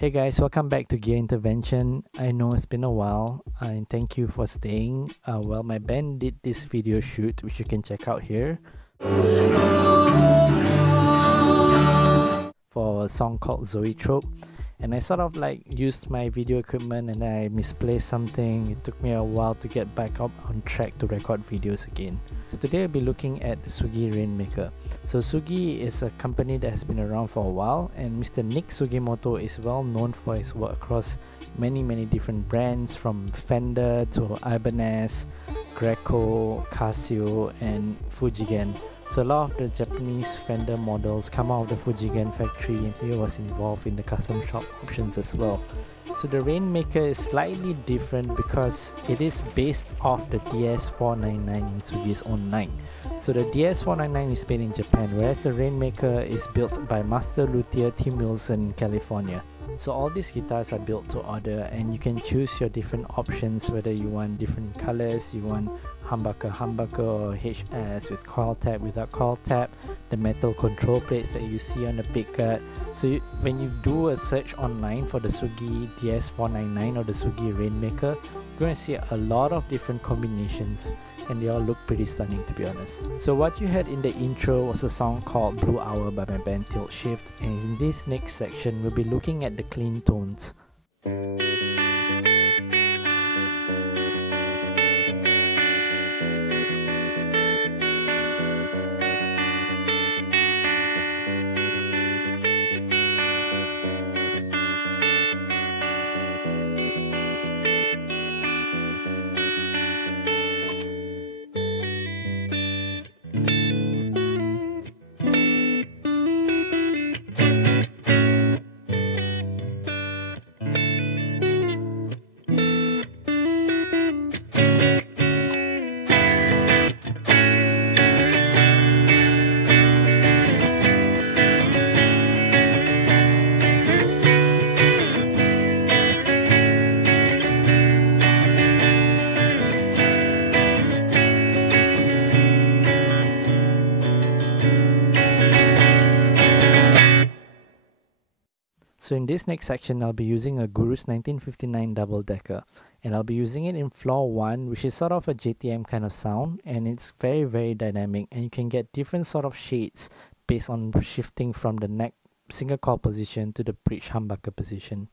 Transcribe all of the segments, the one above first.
Hey guys, welcome back to Gear Intervention. I know it's been a while and thank you for staying. Well, my band did this video shoot which you can check out here for a song called Zoetrope, and I sort of like used my video equipment and I misplaced something. It took me a while to get back up on track to record videos again. So today I'll be looking at Sugi Rainmaker. So Sugi is a company that has been around for a while, and Mr. Nick Sugimoto is well known for his work across many different brands, from Fender to Ibanez, Greco, Casio and Fujigen. So a lot of the Japanese Fender models come out of the Fujigen factory, and he was involved in the custom shop options as well. So the Rainmaker is slightly different because it is based off the DS499 in Sugi's own line. So the DS499 is made in Japan, whereas the Rainmaker is built by master luthier Tim Wilson in California. So all these guitars are built to order, and you can choose your different options, whether you want different colors, you want humbucker or HS with coil tap, without coil tap, the metal control plates that you see on the pickguard. So when you do a search online for the Sugi DS499 or the Sugi Rainmaker, you're going to see a lot of different combinations, and they all look pretty stunning, to be honest. So what you heard in the intro was a song called Blue Hour by my band Tilt Shift, and in this next section we'll be looking at the clean tones. So in this next section, I'll be using a Guru's 1959 double decker, and I'll be using it in floor 1, which is sort of a JTM kind of sound, and it's very dynamic, and you can get different sort of shades based on shifting from the neck single coil position to the bridge humbucker position.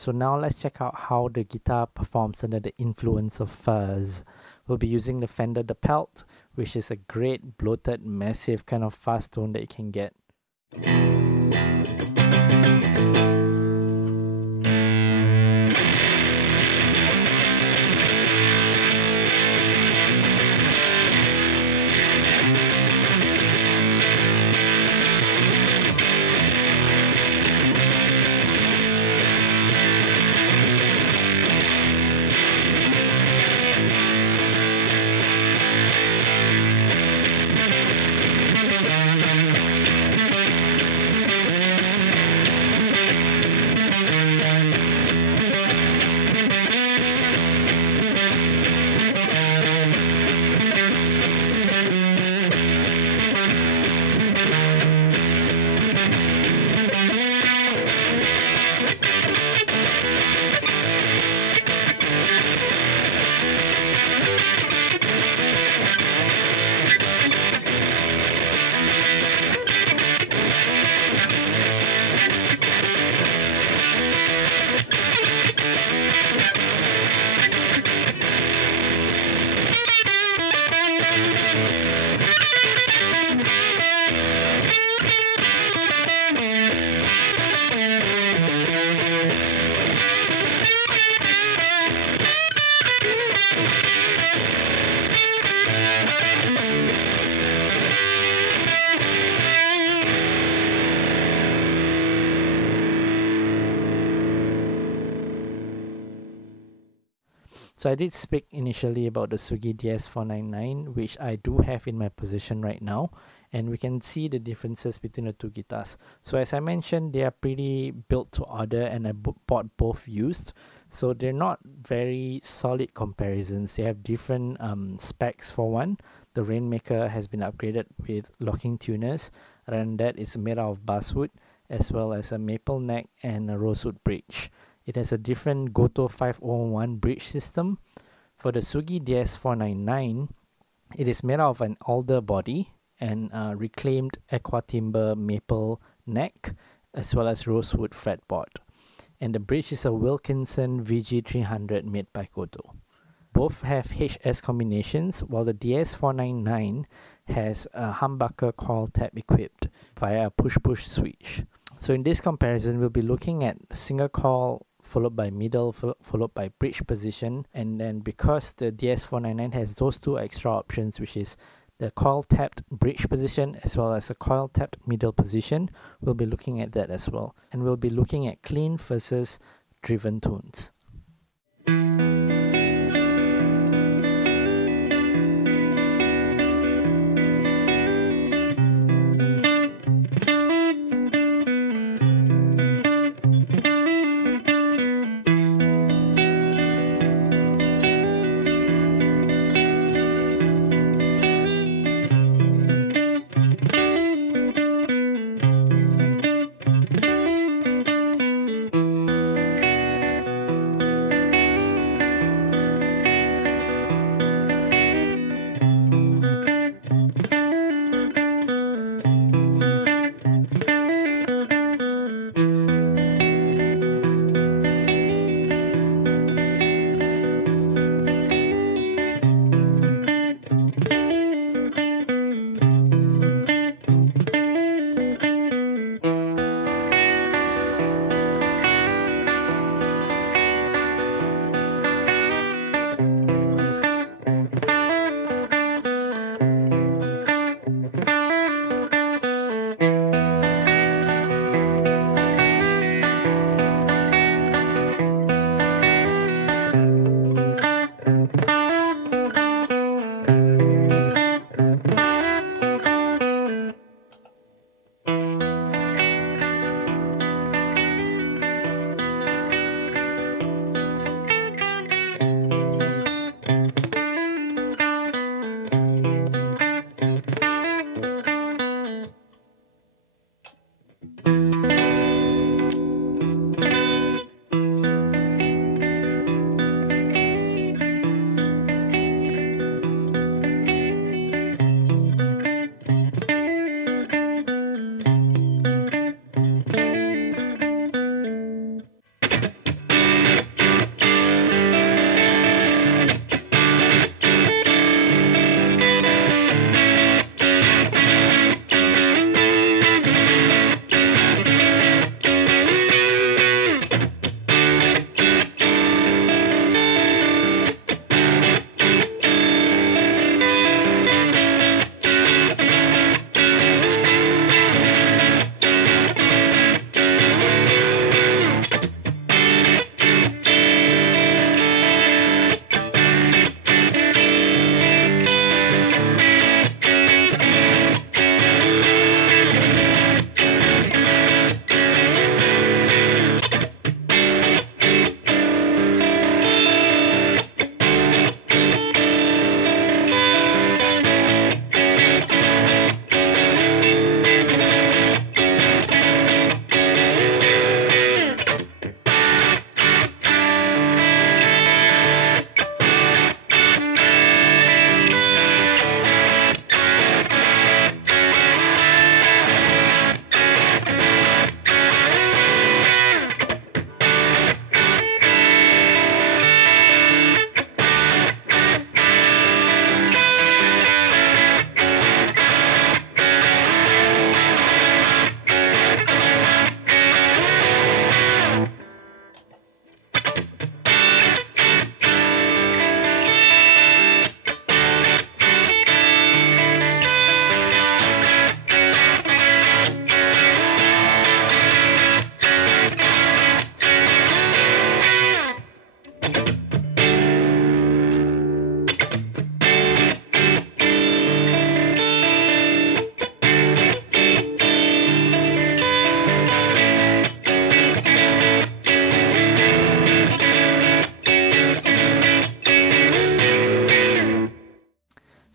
So now let's check out how the guitar performs under the influence of fuzz. We'll be using the Fender The Pelt, which is a great bloated, massive kind of fuzz tone that you can get. So I did speak initially about the Sugi DS499, which I do have in my possession right now, and we can see the differences between the two guitars. So as I mentioned, they are pretty built to order, and I bought both used, so they're not very solid comparisons. They have different specs. For one, the Rainmaker has been upgraded with locking tuners, and that is made out of basswood, as well as a maple neck and a rosewood bridge. It has a different Goto 501 bridge system. For the Sugi DS499, it is made out of an alder body and reclaimed aqua timber maple neck, as well as rosewood fretboard. And the bridge is a Wilkinson VG300 made by Goto. Both have HS combinations, while the DS499 has a humbucker coil tap equipped via a push-push switch. So in this comparison, we'll be looking at single coil followed by middle, followed by bridge position, and then because the DS499 has those two extra options, which is the coil tapped bridge position as well as a coil tapped middle position, we'll be looking at that as well. And we'll be looking at clean versus driven tunes.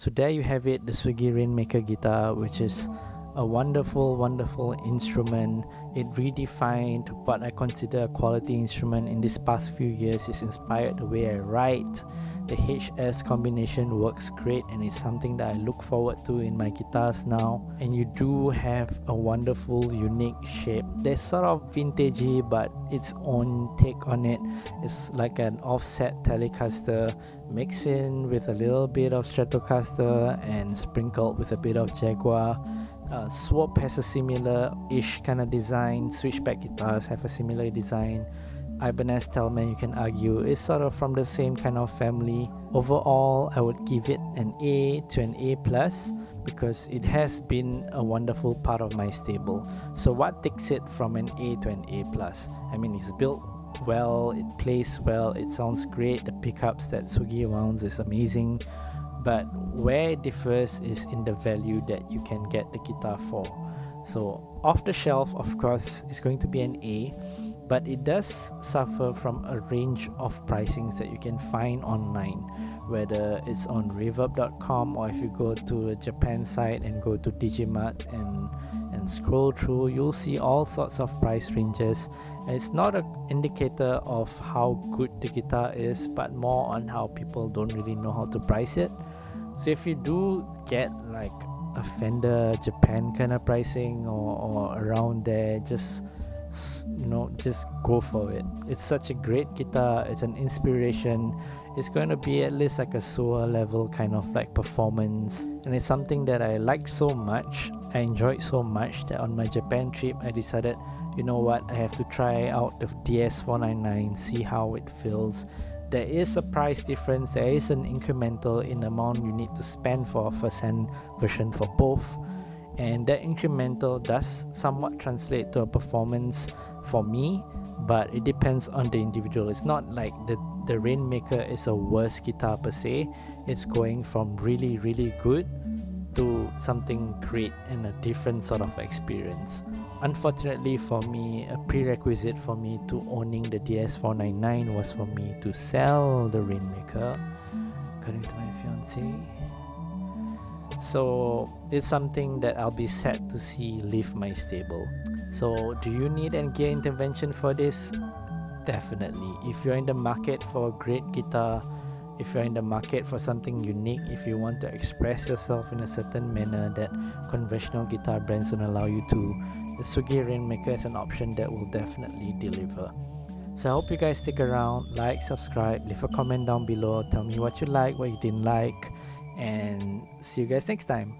So there you have it, the Sugi Rainmaker guitar, which is a wonderful instrument. It redefined what I consider a quality instrument in these past few years. It's inspired the way I write. The HS combination works great, and it's something that I look forward to in my guitars now. And you do have a wonderful unique shape. They're sort of vintagey, but its own take on it. It's like an offset Telecaster mixed in with a little bit of Stratocaster and sprinkled with a bit of Jaguar. Swap has a similar-ish kind of design. Switchback guitars have a similar design. Ibanez Talman, you can argue, is sort of from the same kind of family. Overall, I would give it an A to an A+, because it has been a wonderful part of my stable. So what takes it from an A to an A+? I mean, it's built well, it plays well, it sounds great, the pickups that Sugi rounds is amazing. But where it differs is in the value that you can get the guitar for. So off the shelf, of course, it's going to be an A, but it does suffer from a range of pricings that you can find online, whether it's on reverb.com, or if you go to a Japan site and go to Digimart and scroll through, you'll see all sorts of price ranges. And it's not an indicator of how good the guitar is, but more on how people don't really know how to price it. So if you do get like a Fender Japan kind of pricing or around there, just go for it. It's such a great guitar, it's an inspiration. It's going to be at least like a SOA level kind of like performance, and it's something that I like so much, I enjoyed so much, that on my Japan trip I decided, you know what, I have to try out the DS499, see how it feels. There is a price difference, there is an incremental in the amount you need to spend for a first-hand version for both, and that incremental does somewhat translate to a performance for me, but it depends on the individual. It's not like the Rainmaker is a worse guitar per se. It's going from really good to something great and a different sort of experience. Unfortunately for me, a prerequisite for me to owning the DS499 was for me to sell the Rainmaker, according to my fiance. So it's something that I'll be sad to see leave my stable. So do you need a gear intervention for this? Definitely. If you're in the market for a great guitar, if you're in the market for something unique, if you want to express yourself in a certain manner that conventional guitar brands don't allow you to, the Sugi Rainmaker is an option that will definitely deliver. So I hope you guys stick around, like, subscribe, leave a comment down below, tell me what you like, what you didn't like, and see you guys next time.